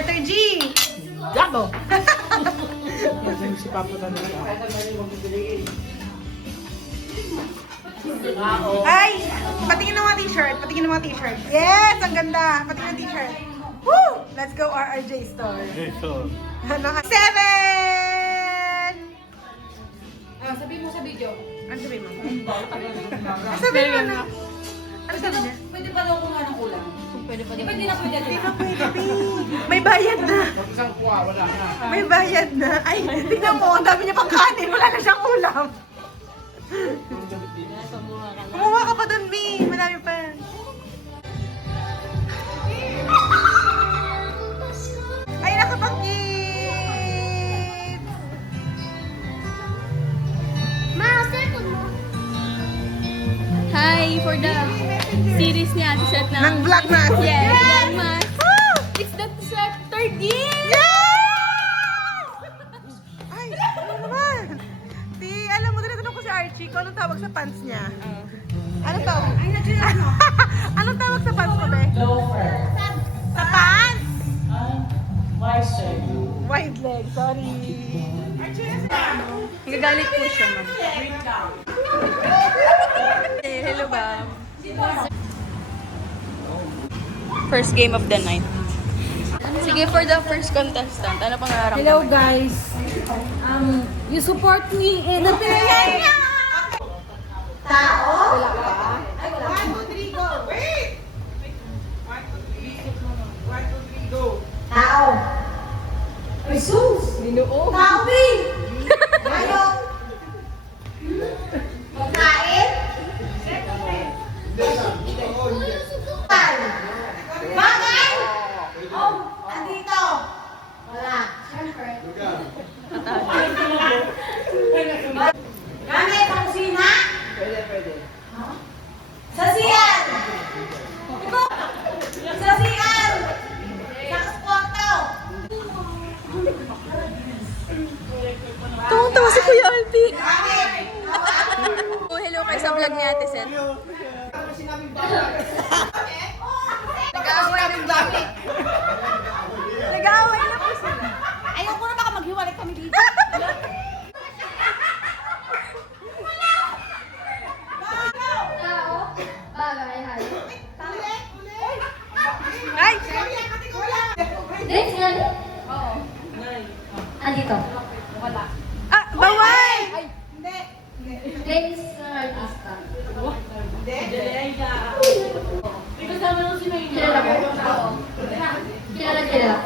Letter G. Gago! Si Papa na nila. Ay! Patingin ng mga t-shirt. Patingin ng mga t-shirt. Yes! Ang ganda. Patingin ng t-shirt. Woo! Let's go RRJ store. Ito. Ano? 7! Sabihin mo sa video. Ano sabihin mo? Sabihin mo na. Ano sabi niya? Pwede pa daw kung anong kulang. Pwede pa. Di ba hindi na pwede? Hindi na pwede, Pi. May bayad na. Isang kuha, wala na. May bayad na. Ay, tingnan mo. Ang dami niya pang kanin. Wala na siyang ulam. Kumuha ka pa dun, Mi. Marami pa. Ay, nakapag-gift! Hi for the series niya to set na. Nag-vlog na. Yes, yes. Woo! It's the third year. Yes! Ay, ano naman? Alam mo, tinatanong ko si Archie kung anong tawag sa pants niya. Anong tawag? Ay, nag-gina mo. Anong tawag sa pants mo, be? Loafer. Sa pants? Moisture. Wide leg, sorry. Nagagalit po siya, ma'am. Hello, ma'am. First game of the night. Sige, for the first contestant, ano pang nararamdaman? Hello guys. You support me in the play. Tao? Wala pa. Ay, 1, 2, 3, go. Wait! 1, 2, 3, go. Tao. Ay, sus! Ninoo. Tao, Pi! Ano? Pagkain? Bagay? Oh, andito. Wala. Gamit sa kusina? Pwede. Sa CR? Sa CR? Sa kwarto? Tawang-tawa si Kuya Alpi. Gamit? Oh, hello kayo sa vlog ni Ate Seth. Nag-aaway ng gamit. Nag-aaway na po sila. Ayaw ko na baka maghiwalay kami dito. Ay! Drinks yan? Oo. Andito. Ah, bawal! Drinks ng artista. Kilala ko? Oo. Kilala.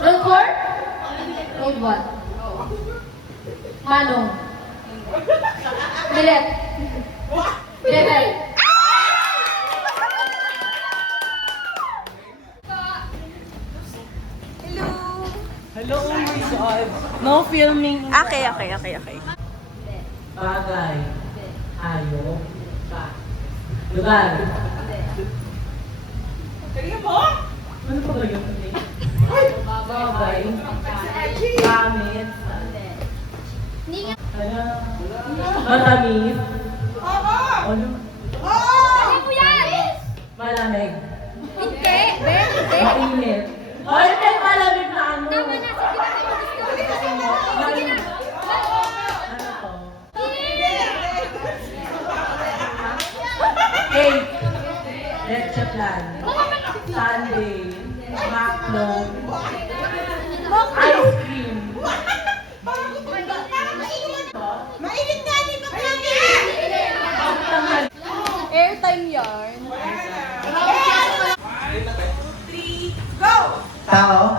Roll 4? Roll 1. Manong. Milet. Bebel. Hello, oh my God. No filming. Okay. Bagay. Ayaw. Lugar. Ano pa ba yun? Bagay. Gamit. Ano? Matamis. Ano? Malamig. Mainit. Ano tayo malamig na ano? Ano to? Cake. Leche plan. Sundae. Maclone. Ice cream. Mainit nga, di ba? Airtime yarn. 3, go! Tao.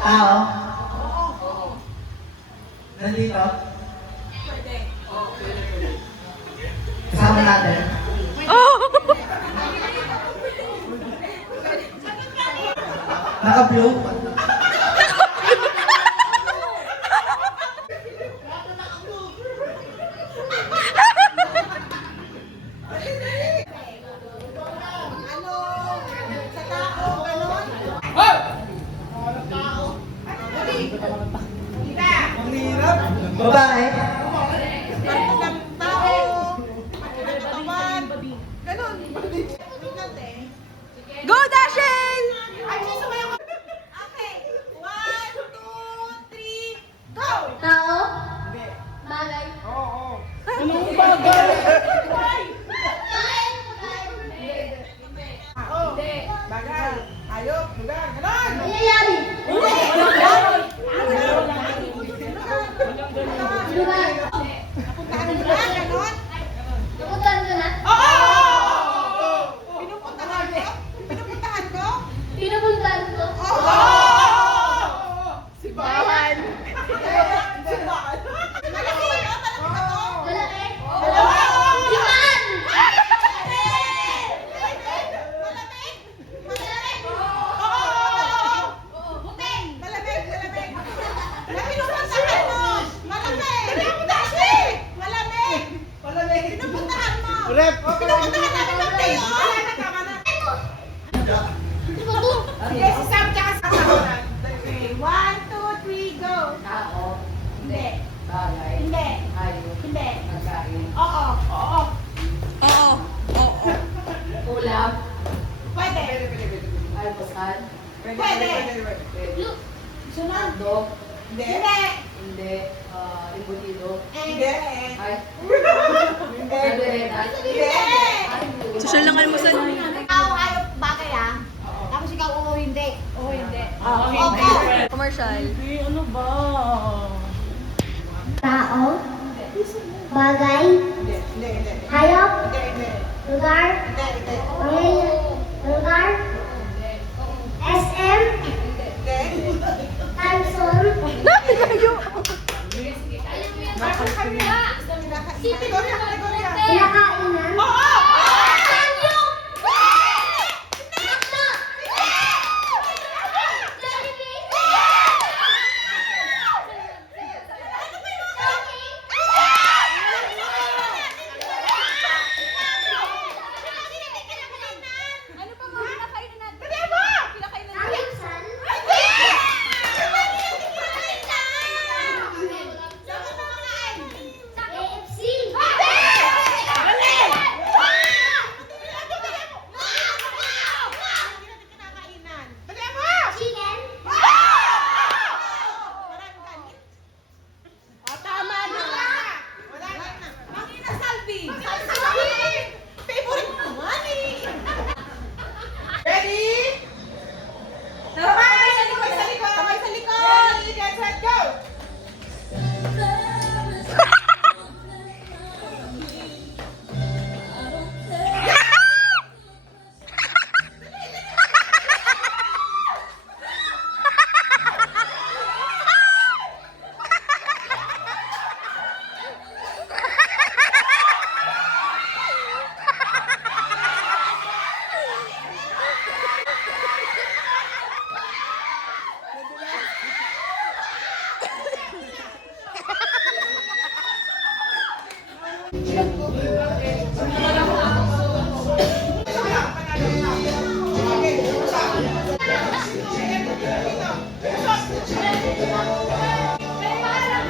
Tao. Nandito. Kasama natin. Naka-blue. Babae. Ganon. Go, Dashin! Archie, sumayaw ka. Okay. 1, 2, 3, go! Tao? Bagay? Anong bagay? Bagay. Ayok. Lugar. Ganon. Nangyayari? Lugar? Napuntahan mo na. Ganon. Napuntahan ko na? Oo! Pinupuntahan ko? Pinupuntahan ko? Pinupuntahan ko? Oo! Bayan? Malaki ba ito? Malaki ba ito? Malaki? Oo! Liman! Malamig? Malamig? Oo! Buting! Malamig, malamig. Na pinupuntahan mo! Malamig! Malamig! Malamig! Malamig! Pinupuntahan mo! Rep! Pinupuntahan namin magtayo! Wala na, tama na. Di ba to? Sige, si Sam tsaka sa kawalan. Okay, 1, 2, 3, go! Tao, Hindi. bagay, Hindi. hayop, Hindi. pagkain, Oo. Oo. Oo. Oo. ulam, Pwede. almusal, Pwede. Sunod. dog, Hindi. hindi, embutido, Hindi. ay, Hindi. kalderetas, Hindi. Social lang almusal. Ikaw ayaw bagay ah. Tapos ikaw oo hindi. Oo hindi. Commercial. Eh, ano ba? Tao? Bagay? Hindi. Hindi. Hindi. Hayop? Hindi. Hindi. Lugar? Hindi. Lugar? SM? Time zone? Kategorya. Kategorya. Kinakainan? Oo! Ano pa mga pinakainin natin? Dali mo! Pinakainin natin. Samyangsan? KFC? Dali mo! Chicken? Maraming kanin. O, tama na. Wala na. Mangina Salvi. Salvi! Favorite mo naman eh. Ready? Kamay sa likod, sa likod. Kamay sa likod. Ready, get set, go!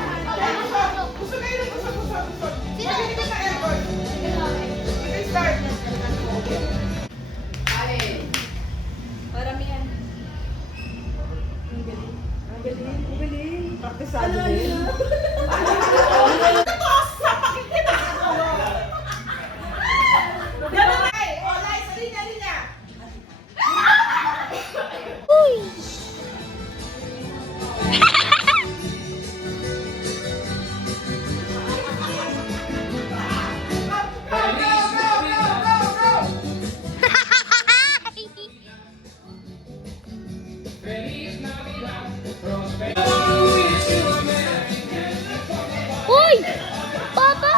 Gusto kayo ng gusto. Mabilis na aircon. Okay, start. kain, Paramihan. Praktisado din. Ito, sa pakikita. Ganun ay. O, nice. Linya. Uy! Papa!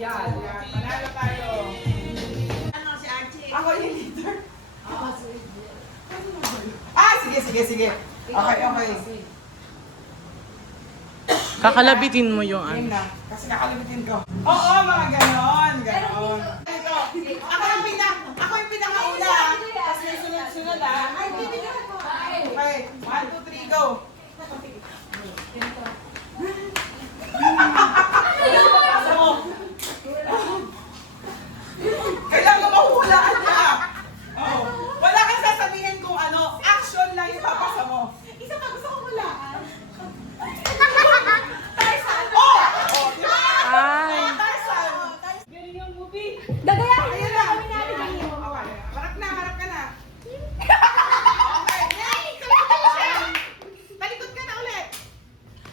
Manalo tayo. Ako yung leader. Sige. Okay. Kakalabitin mo yung ano. Game na. Kasi kakalabitin ko. Oo, mga ganon. Ganon. Ito. Ako yung pinakauna. Tapos may sunod-sunod ah. Okay. 1, 2, 3, go. Pasa mo. Kailangan mahuhulaan ka. Oh. Wala kang sasabihin kung ano. Action lang yung papasa mo. Isa pa gusto ko hulaan. Tarzan! Oh! Oh, di ba? Ay. Oh, Tarzan! Gagayahin Ayun na. Okay. Harap ka na. Okay. Yay! Talikod mo siya. Talikod ka na ulit.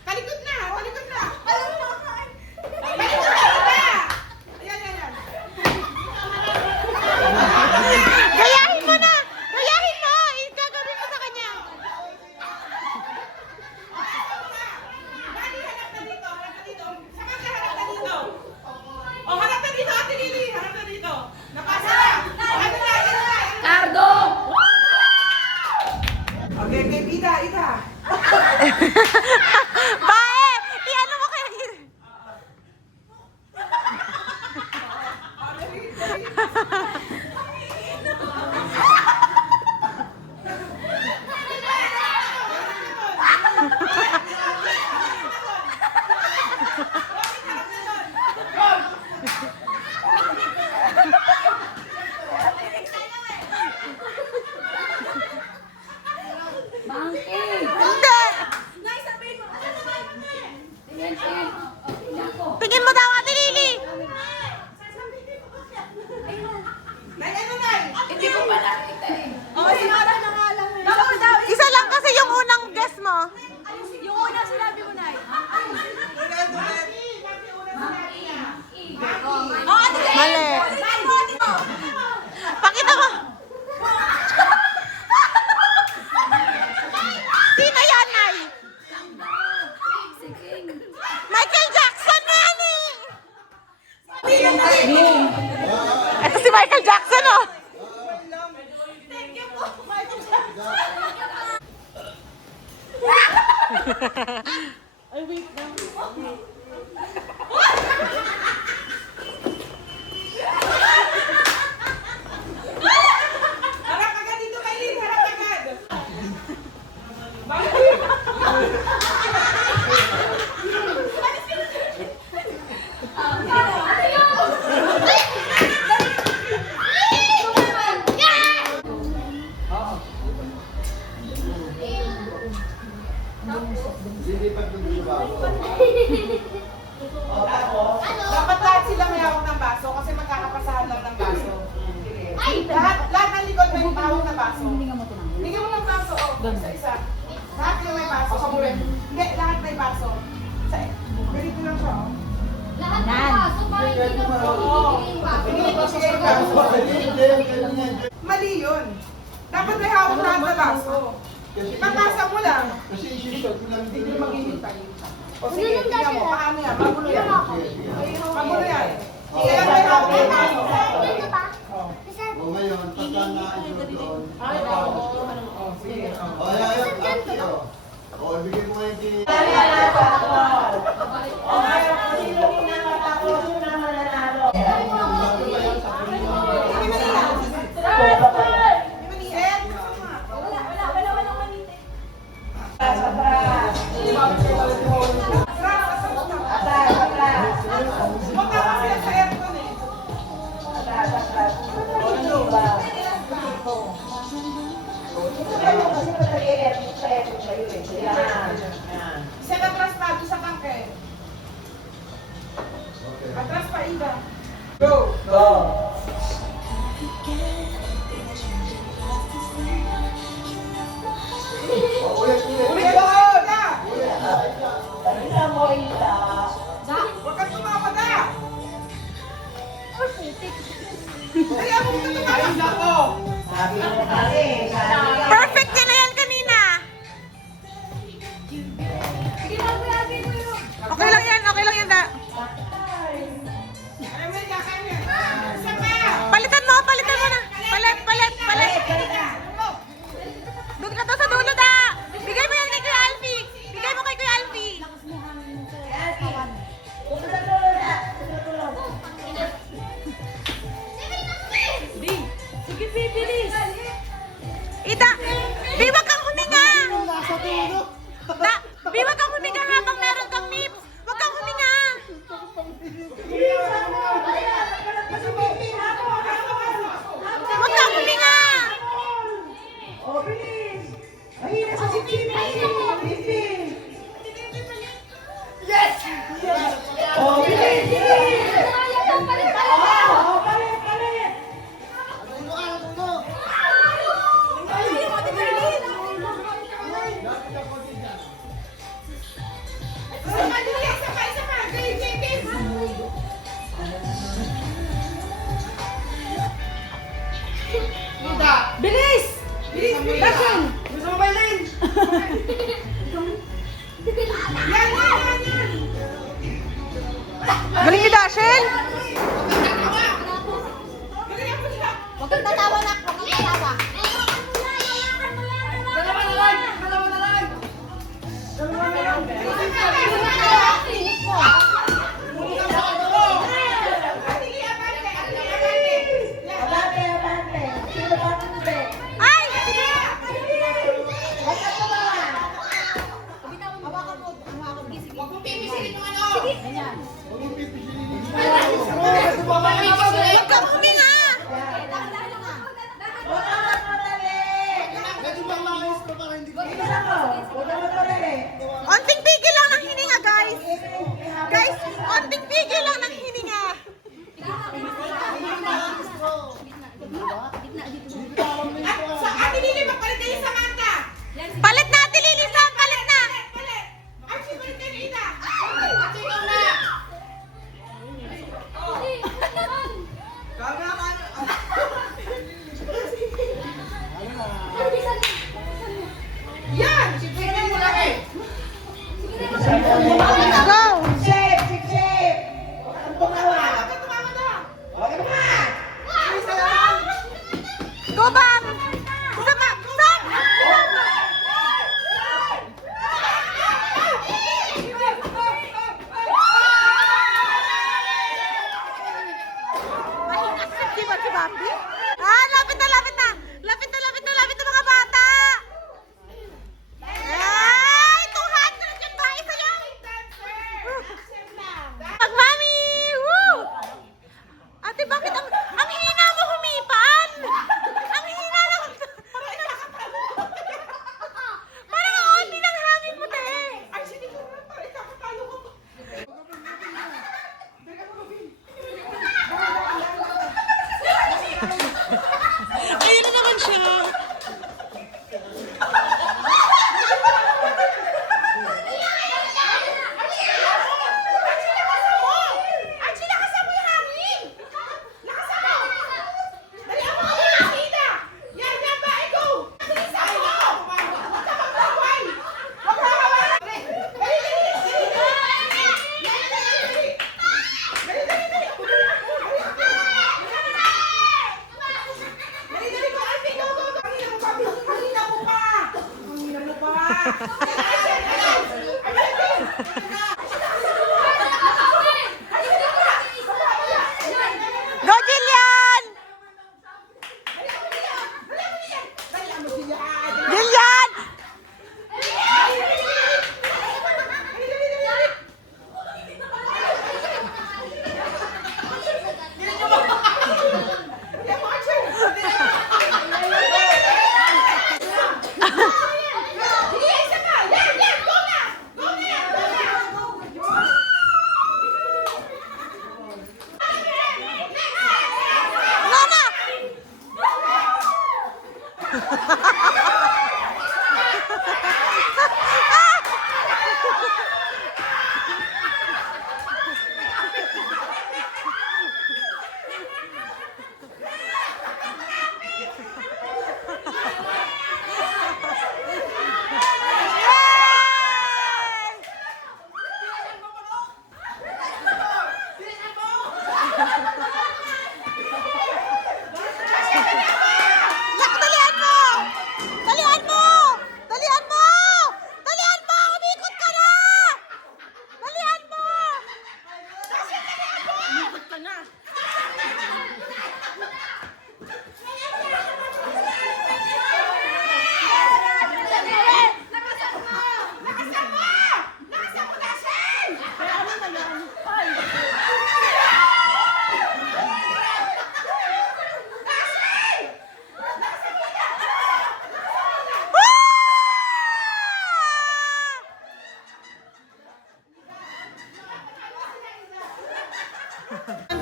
Talikod na. Talikod na. Talikod na. Ayan, ayan, ayan. Gayahin mo na. Gayahin mo. Igagawin mo sa kanya. Dali, harap na dito. Harap na dito. Saka ka harap na dito. Oh, harap na dito, Ate Lily. Harap na dito. Napasa na. Ano na, ano na. Cardo! Okay, okay, Ida. Bae! Iano mo kaya? Hindi! Tingin mo daw, Ate Lily! Nay, ano, Nay? Hindi ko pa nakita eh. Oh, sinara na nga lang. Isa lang kasi yung unang guess mo. Yung una sinabi ko na eh. Mali. Pakita mo. Sino yan, Nay? Michael Jackson yan eh! Ito si Michael Jackson, oh! Harap agad dito, Maylin. Harap agad. Bakit? Dapat lahat sila may hawak ng baso kasi magkakapasahan lang ng baso. Lahat ng likod may hawak ng baso. Bigyan mo ng baso, isa-isa. Lahat yung may baso. Hindi, lahat may baso. Ganito lang siya, oh. Lahat ng kaso para hindi na Oo. bibigay yung baso. Mali yun. Dapat may hawak lahat ng baso. Ipapasa mo lang. Hindi nyo maghihintay. O sige, tingnan mo. Paano yan? Magulo yan. Magulo yan. Isa lang may hawak ng baso. Oh. O ngayon, pagka na-ito doon, Ay, oo. Oh, sige. o ay, o ibigay mo ngayon kay... Set atras pa, doon sa tangke. Atras pa, Ida. Go! Ulit! Ulit go! Ida! Huwag kang tumawa na! Ay, ako ka tumawa! Ay, nako! Perfect ka na yan kanina! Bi, wag kang huminga habang meron kang nips. Wag kang huminga. Wag kang huminga. Bilis! Dasun! Galing ni Dashen. Huwag kang tatawa, nak. Huwag kang tatawa. Ay! Wag kang huminga. Onting pigil lang ng hininga, guys. Guys, onting pigil lang ng hininga. Palit na, Ate Lily, Sam, palit na. Go! Go, Bam! Sama! Sam! Mahingasip di ba si Bambi? Ah, lapit na, lapit na! Lapit na, lapit na, lapit na mga bata! Ay, 200 yung bahay sa'yo! Pag mami! Woo! Ate, bakit ang hina mo humipan? Ang hina lang. Parang ang onti ng hangin mo, te. Ay, sige ko naman. Parang kakatalo ko. Ayun na naman siya. Go, Jillian! Jillian!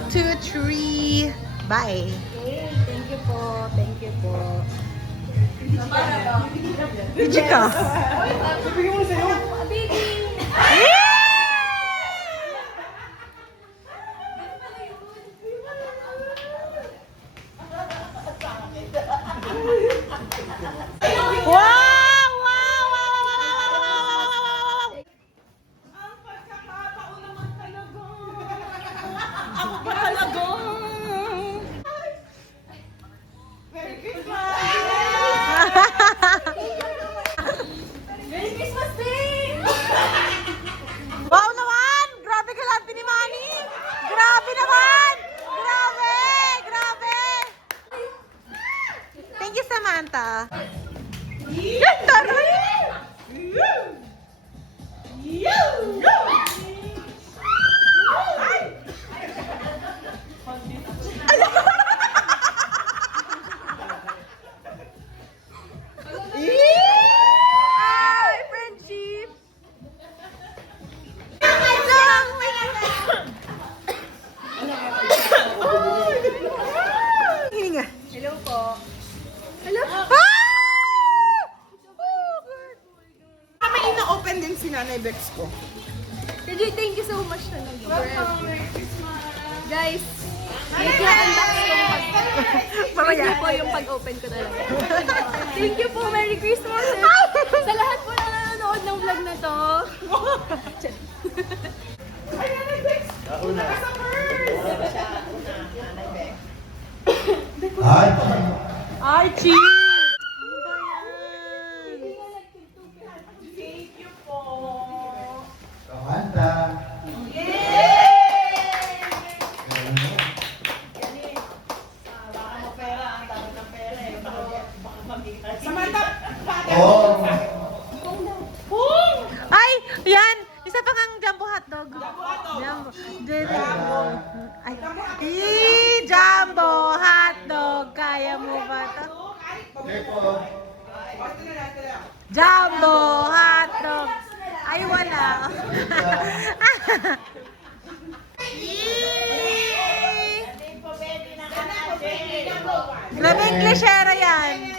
2, 3. Bye. Okay, thank you po. Thank you po. Video ka. Wow! Wow! Wow! Wow! Ako ba talaga? Merry Christmas! Merry Christmas Day! Wow naman! Grabe ka lang, Manny! Grabe naman! Grabe! Grabe! Thank you, Samantha. Yan, taray! Ay, friendship! Hininga. Hello po. Kami ina-open din si Nanay Bex ko. Tejoy, thank you so much talaga. Guys, medyo unbox ko Mamaya. po yung pag-open ko talaga. Thank you po. Merry Christmas. Sa lahat po na nanonood ng vlog na to. Ay! Ay, Chi! Samantha! Oh! Ay, yan! Isa pa kang jumbo hotdog. Jumbo. Ay, jumbo hotdog. Kaya mo ba ito? Jumbo hotdog. Ay, wala. Grabe yung klishera yan.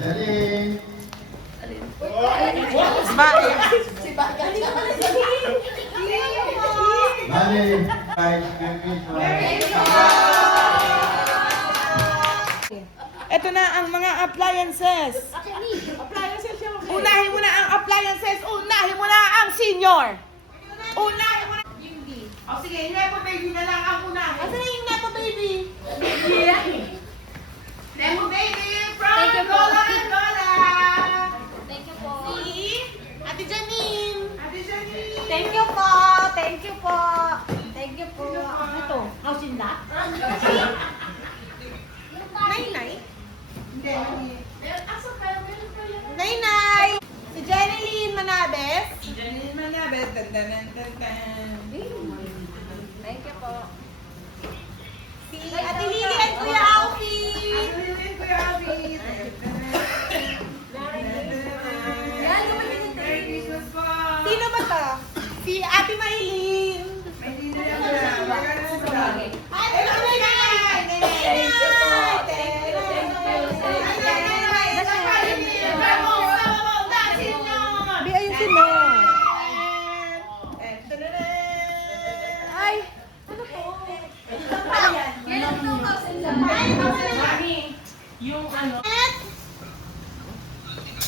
Dali! Ba Mali! Guys, Merry Christmas! Ito na ang mga appliances. Unahin mo na ang appliances. Unahin mo na ang senior. Unahin mo na. O sige, yung Nepo Baby na lang ang unahin. Asa na yung Nepo Baby? Nepo Baby from Lola and Lola. Thank you po. Si Ate Janine. Ate Janine. Thank you po. Thank you po. Thank you po. Ito, hausin na? Nay-nay. Nay-nay. Si Jeneline Manabes. Jeneline Manabes. Thank you po. Si Ate Lily and Kuya Alfie. Ate Lily and Kuya Alfie. Yan, lumagay ng Merry Christmas po. Sino ba to? Si Ate Maylin. Maylin na lang. Ay, ito na yan. Thank you po. Thank you. Bi, ayusin mo. Ay, ano po? Yung ano?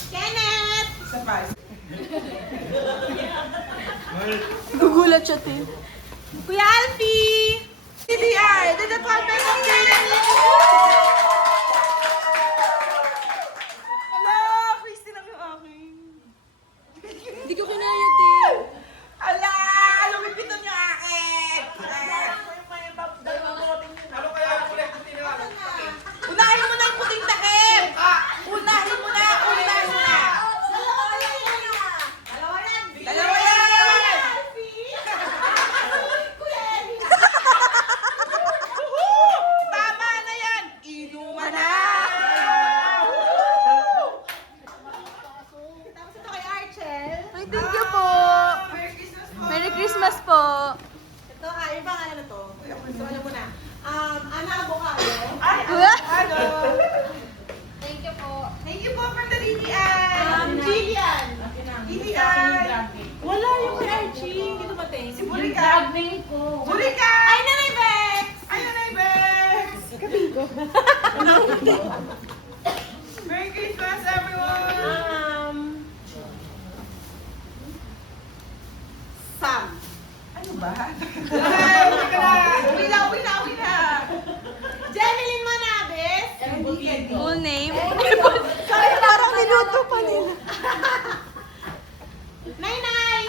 Kenneth! Gugulat siya, te. Kuya Alfie! CDR, the Department of Training! Hello! Christy lang yung akin. Hindi ko kinaya, te. Ala! Lumipit ang yung akin! Unahin mo na yung puting takip! Unahin mo na! Unahin mo na! Dalawa yan! Tama na yan! Merry Christmas, everyone! Sam. Ano ba? Ay, uwi na! Jeneline Manabes. Full name? Sorry, parang niluto pa nila. Nay-nay!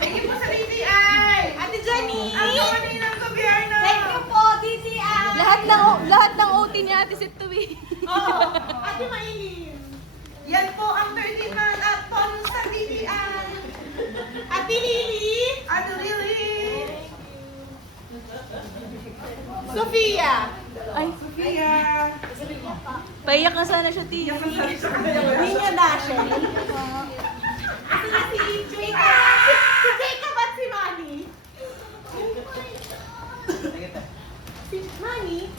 Thank you po sa DTI! Ate Jenny! Ang tumanin ng gobyerno! Thank you po, DTI! Lahat ng OT ni Ate Situwi. Oo! Ate Maylin! Yan po ang 13 man at pon sa DTI! Ate Lily! Ate Lily! Sofia! Ay, Sofia! paiyak na sana siya, Ti. Ninya Dasher! Ate na si Jacob! Si Jacob at si Manny! Si Manny?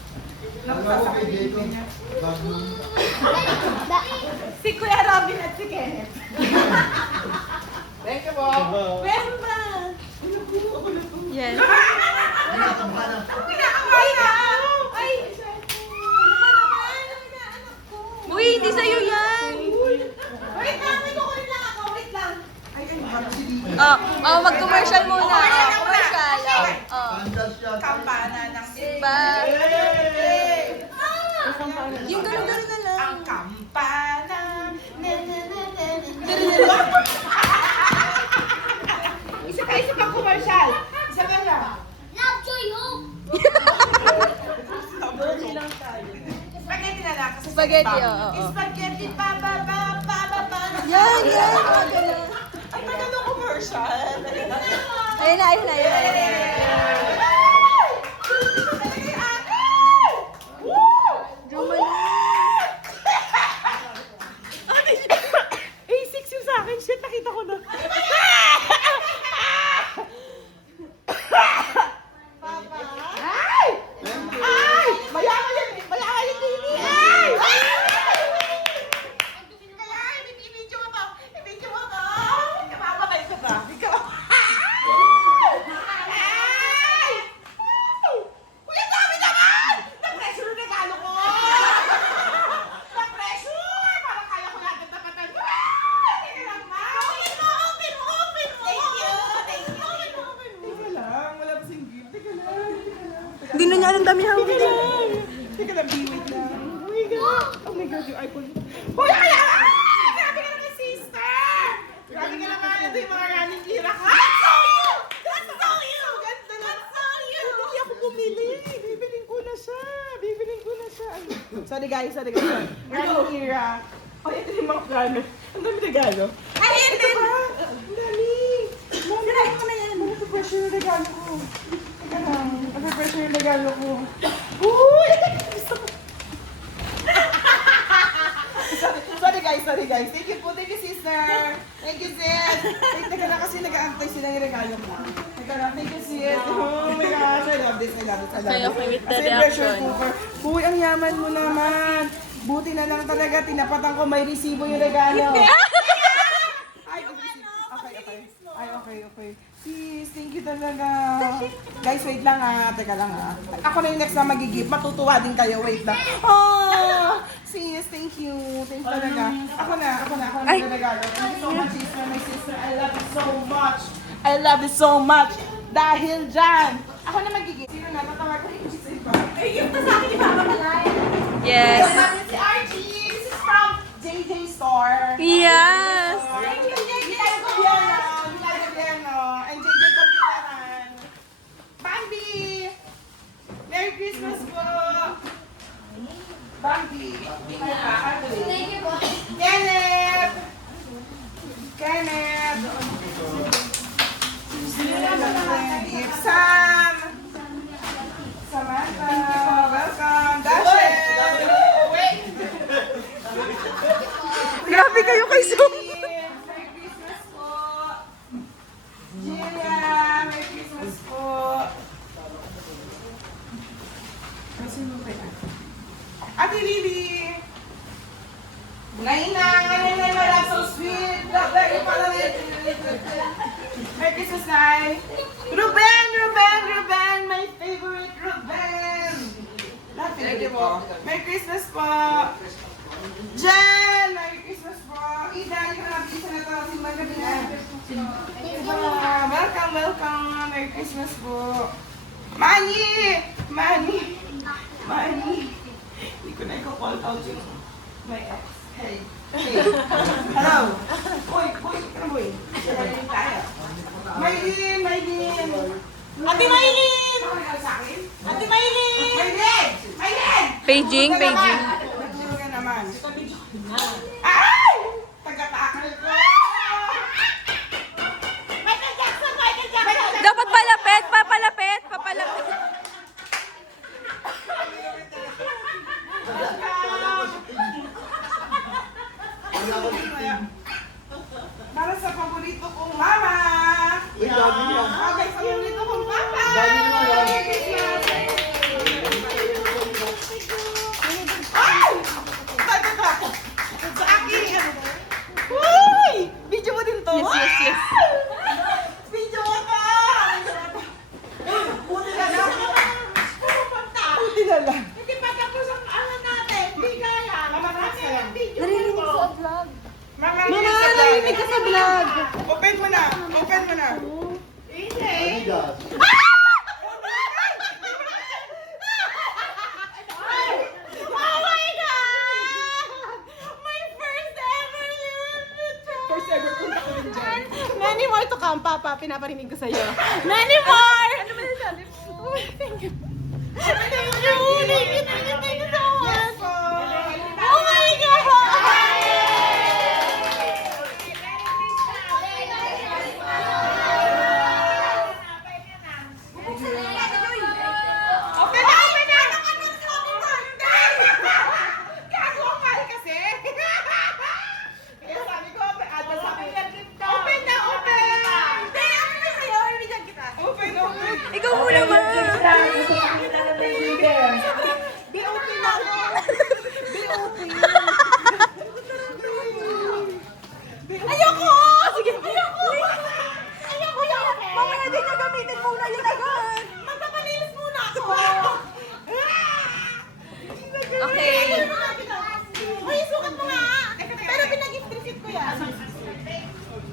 Si Kuya Robin at si Kenneth. Thank you po. Meron ba? Yes. Pinakaway na! Ay! Uy, hindi sa'yo yan. Wait lang! May kukunin lang ako! Wait lang! Ay, Mag-commercial muna. Commercial. Kampana ng Ba? Yung gano'n-gano'n na lang. Ang kampana. Isa pang commercial. Isa pa lang. Love, joy, hope! Spaghetti na lang. Kasi Spaghetti, oo. Spaghetti, ba. Yan. Mga gano'n. Ay, maganda commercial. Ayun na. A6 yung sa akin. Shit, nakita ko na. Ay! Mayaman yan Tini! Ay! I-video mo to! Kamamatay ka ba? Ay! Uy, ang dami naman! Na-pressure yung regalo ko! Na-pressure! Parang kaya ko lahat ng tapatan. Teka lang, ma! Open mo! Thank you! Teka lang, wala pa sing gift. Teka lang. Hindi na niya alam dami hawak. Teka lang, wait lang. Oh my God, yung iPhone. Hoy, kaya! Grabe ka naman, sister! Grabe ka naman, ito yung mga running gira ko. That's so you! Ganda na. Hindi ako bumili. Bibiling ko na siya. Ay, sorry guys. Running gira. Oh, ito yung mga plano. Ang dami regalo. Ay, ito ba? Ang dami. Sinayin ko na yan. Mag-pressure yung regalo ko. Teka lang. Mag-pressure yung regalo ko. Uy! Sorry guys. Thank you sister. Thank you sis. Teka lang kasi nag-aantay sila yung regalo mo. Teka lang, thank you sis. Oh my gosh, I love this. Okay, with the Kasi pressure reaction. cooker. Uy, ang yaman mo naman. Buti na lang talaga, tinapatan ko, may resibo yung regalo. Ay, okay. Sis, thank you talaga. Guys, wait lang Teka lang Ako na yung next na mag-gift. Matutuwa din kayo. Wait lang. Oh, sis, thank you. Thank you talaga. Ako na regalo. Thank you so much, sister. My sister, I love you so much. Dahil dyan, ako na mag-gift. Sino na? Tatawag ko yung sister ko. Ay, yung sa akin, yung makamalay. Yes. Si Archie. This is from JJ Store. Yes. Thank you, JJ Gobyerno. And JJ Komputaran. Bambi! Merry Christmas po! Bambi! Thank you po. Kenneth! Sam! Samantha! Welcome! Dasher! Grabe kayo kay Zoom. Merry Christmas po! Jillian! Merry Christmas po! Ate Lily! Naina! Naina! So sweet! Love you pala rin! Merry Christmas, Nay! Ruben! My favorite Pwede po. Merry Christmas po! Jen! Merry Christmas po! Ida, yung nabisa na ito. Simbang gabi na. Welcome, welcome! Merry Christmas po! Manny! Manny! Manny! Hindi ko na ikaw-call out yung my ex. Hey! Hey! Hello! Boy! Boy! Ano boy? Tayo. Maylin! Maylin! Ate Maylin! Ate Maylin! Maylin! Maylin! Paging, paging. Nagturo ka naman. Ay! Taga-takal ko! Michael Jackson! Michael Jackson! Dapat palapit, papalapit, papalapit. Para sa paborito kong mama! Uy, dami yan. Okay, sa paborito kong papa! Dami naman, ah. Merry Christmas! Ay! Taga ka! Sa akin! Uy! Video mo din to? Yes, yes, yes. Video mo ka! Buti na lang. Buti na lang. Hindi pa tapos ang ano natin. Bigaya. Mamarami ang video. Narinig ko sa vlog. Mama, narinig ka sa vlog. Open mo na. Open mo na. Hindi. Adidas. Oh my God! My first ever First ever punta ko rin dyan. Many more to come, Papa. Pinaparinig ko sa'yo. Many more! Ano ba nasabi? Oh, thank you. Thank you. Thank you, thank you, thank you so much. Oh my God! Open na! Open na! Ano sabi mo? Hindi! Gago ang mahal kasi. Kaya sabi ko, sabi niya, open na, open! Hindi, ano na sa'yo? Ibigyan kita. Open, open. Ikaw muna ba? B.O.P. na ako. B.O.P. Ayoko! Sige, ayoko! Ayoko! Mamaya din niya gamitin muna yun agad. Magpapalinis muna ako. Okay. Uy, sukat mo nga! Pero pinag-gift ko yan.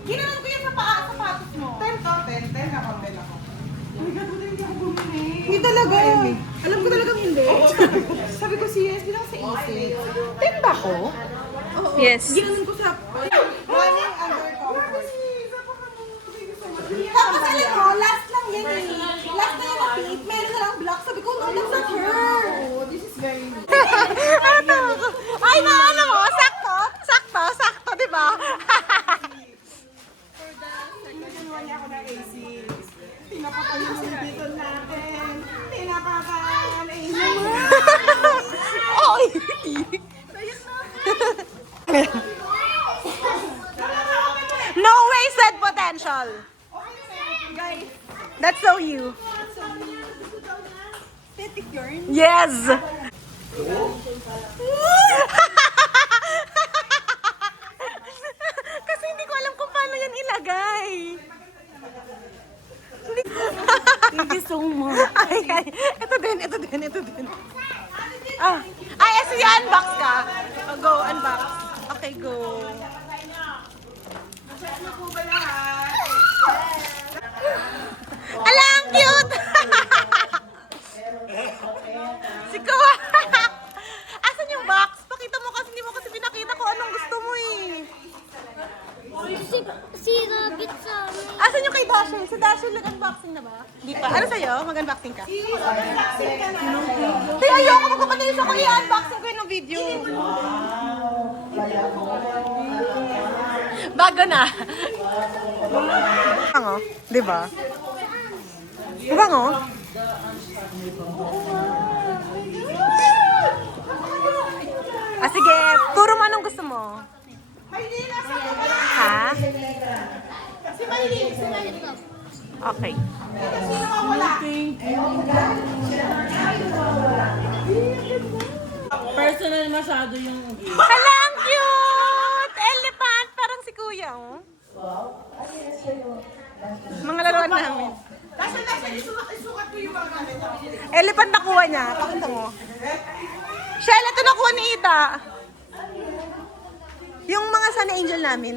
Ginanon ko yan sa sapatos mo. 10 to, 10 ako, 10 ako. Oh my God, hindi ako bumili. Hindi talaga. Alam ko talagang hindi. Sabi ko, CS, bilang sa isip. 10 ba ko? Yes. Ginanon ko sa... Running undercover. Tapos alam mo, last lang yan eh. Last na yan na pink. Meron na lang black. Sabi ko, no, that's not her. Oh, this is very... Ay, naano mo? Sakto? Sakto? Sakto, di ba? Nagawa niya ako ng AC. Tinapatan yung dito natin. Tinapatan. Oy! No wasted potential. Guys, that's so you. Yes. Kasi hindi ko alam kung paano yan ilagay. Thank you so much. Ay, ay. Ito din. Ah, ay, sige, unbox ka. Oh, go, unbox. Okay, go. Ala, ang cute! Si Kuya. Asan yung box? Pakita mo kasi, hindi mo kasi pinakita ko anong gusto mo eh. Si Rabbit sa amin. Asan yung kay Dashiell? Si Dashiell nag-unboxing na ba? Di pa. Ano sa'yo? Mag-unboxing ka? Tay, ayoko magpapatilis ako i-unboxing ko yun ng video. Bago na. Bango, di ba? Bango? Ah, sige. Turo mo anong gusto mo. Ha? Okay. Personal masyado yung Hala, ang cute! Elephant! Parang si Kuya, oh. Mga laruan namin. Elephant nakuha niya. Pakita mo. Shell, ito nakuha ni Ita. Yung mga Sunny Angel namin.